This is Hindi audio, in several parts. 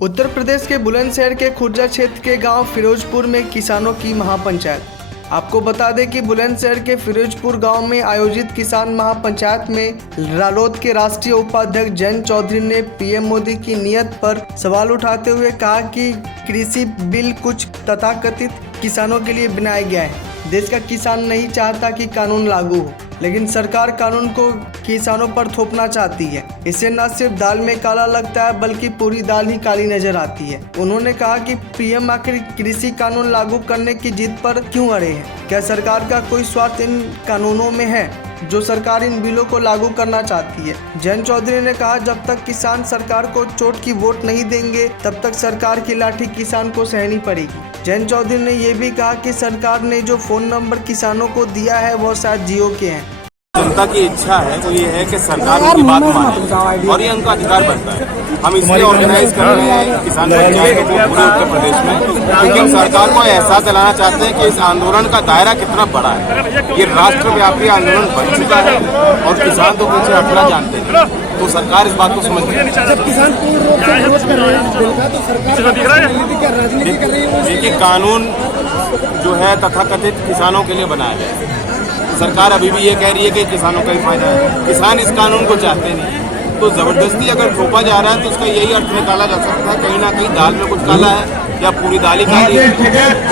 उत्तर प्रदेश के बुलंदशहर के खुर्जा क्षेत्र के गांव फिरोजपुर में किसानों की महापंचायत। आपको बता दें कि बुलंदशहर के फिरोजपुर गांव में आयोजित किसान महापंचायत में रालोद के राष्ट्रीय उपाध्यक्ष जयंत चौधरी ने पीएम मोदी की नीयत पर सवाल उठाते हुए कहा कि कृषि बिल कुछ तथाकथित किसानों के लिए बनाया गया है। देश का किसान नहीं चाहता कि कानून लागू हो, लेकिन सरकार कानून को किसानों पर थोपना चाहती है। इससे न सिर्फ दाल में काला लगता है बल्कि पूरी दाल ही काली नजर आती है। उन्होंने कहा कि पीएम आखिर कृषि कानून लागू करने की जिद पर क्यों अड़े हैं? क्या सरकार का कोई स्वार्थ इन कानूनों में है जो सरकार इन बिलों को लागू करना चाहती है? जयंत चौधरी ने कहा, जब तक किसान सरकार को चोट की वोट नहीं देंगे तब तक सरकार की लाठी किसान को सहनी पड़ेगी। जयंत चौधरी ने यह भी कहा कि सरकार ने जो फोन नंबर किसानों को दिया है वो शायद जियो के हैं। जनता की इच्छा है तो ये है कि सरकार उनकी बात माने और ये उनका अधिकार बनता है। हम इसलिए ऑर्गेनाइज कर रहे हैं किसान पंचायत को पूरे उत्तर प्रदेश में, क्योंकि हम सरकार को एहसास दिलाना चाहते हैं कि इस आंदोलन का दायरा कितना बड़ा है। ये राष्ट्रव्यापी आंदोलन बन चुका है और किसान तो पीछे हटना जानते हैं, तो सरकार इस बात को समझ रही है। देखिए, कानून जो है तथाकथित किसानों के लिए बनाया गया है। सरकार अभी भी ये कह रही है कि किसानों का ही फायदा है। किसान इस कानून को चाहते नहीं, तो जबरदस्ती अगर थोपा जा रहा है तो उसका यही अर्थ निकाला जा सकता है कहीं ना कहीं दाल में कुछ काला है या पूरी दाल ही काली है।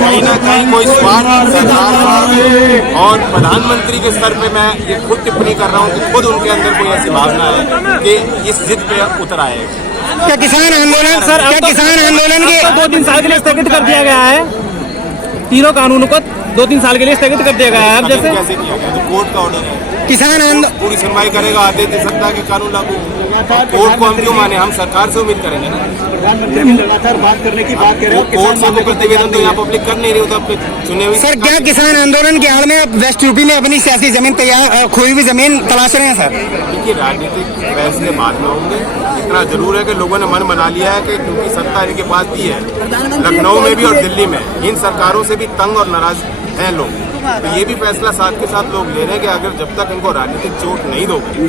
कहीं ना कहीं कोई स्वार्थ सरकार और प्रधानमंत्री के स्तर पे मैं ये खुद टिप्पणी कर रहा हूँ कि खुद उनके अंदर कोई ऐसी भावना है कि इस जिद पे उतर आए। क्या किसान आंदोलन के 2-3 साल के लिए स्थगित कर दिया गया है? तीनों कानूनों को 2-3 साल के लिए स्थगित कर दिया गया है। अब जैसे कैसे किया गया? तो कोर्ट का ऑर्डर है, किसान पूरी सुनवाई करेगा, आदेश दे सकता है कि कानून लागू। कोर्ट को हम क्यों माने? हम सरकार से उम्मीद करेंगे ना। प्रधानमंत्री लगातार बात करने की बात कर रहे हो, कोर्ट से तो प्रतिवेदन तो यहाँ पब्लिक कर नहीं रही हो, तो चुने हुए। सर, क्या किसान आंदोलन के आड़ में अब वेस्ट यूपी में अपनी सियासी जमीन तैयार खोई हुई जमीन तलाश रहे हैं? सर, देखिए, राजनीतिक फैसले बाद में होंगे। इतना जरूर है कि लोगों ने मन बना लिया है कि क्योंकि सत्ता इनके पास भी है, लखनऊ में भी और दिल्ली में, इन सरकारों से भी तंग और नाराज हैं लोग। तो ये भी फैसला साथ के साथ लोग ले रहे हैं कि अगर जब तक इनको राजनीतिक चोट नहीं दोगे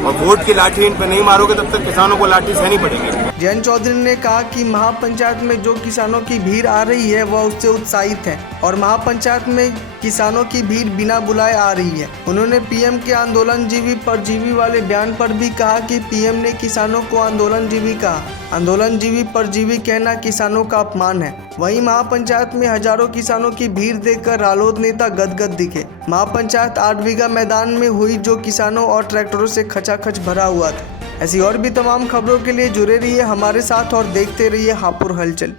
और वोट की लाठी इन पर नहीं मारोगे तब तक किसानों को लाठी सहनी पड़ेगी। जयंत चौधरी ने कहा कि महापंचायत में जो किसानों की भीड़ आ रही है वह उससे उत्साहित है और महापंचायत में किसानों की भीड़ बिना बुलाए आ रही है। उन्होंने पीएम के आंदोलनजीवी परजीवी वाले बयान पर भी कहा कि पीएम ने किसानों को आंदोलनजीवी कहा। आंदोलनजीवी परजीवी कहना किसानों का अपमान है। वहीं महापंचायत में हजारों किसानों की भीड़ देखकर रालोद नेता गदगद दिखे। महापंचायत 8 बीघा मैदान में हुई जो किसानों और ट्रैक्टरों से खचाखच भरा हुआ था। ऐसी और भी तमाम खबरों के लिए जुड़े रहिए हमारे साथ और देखते रहिए हापुड़ हलचल।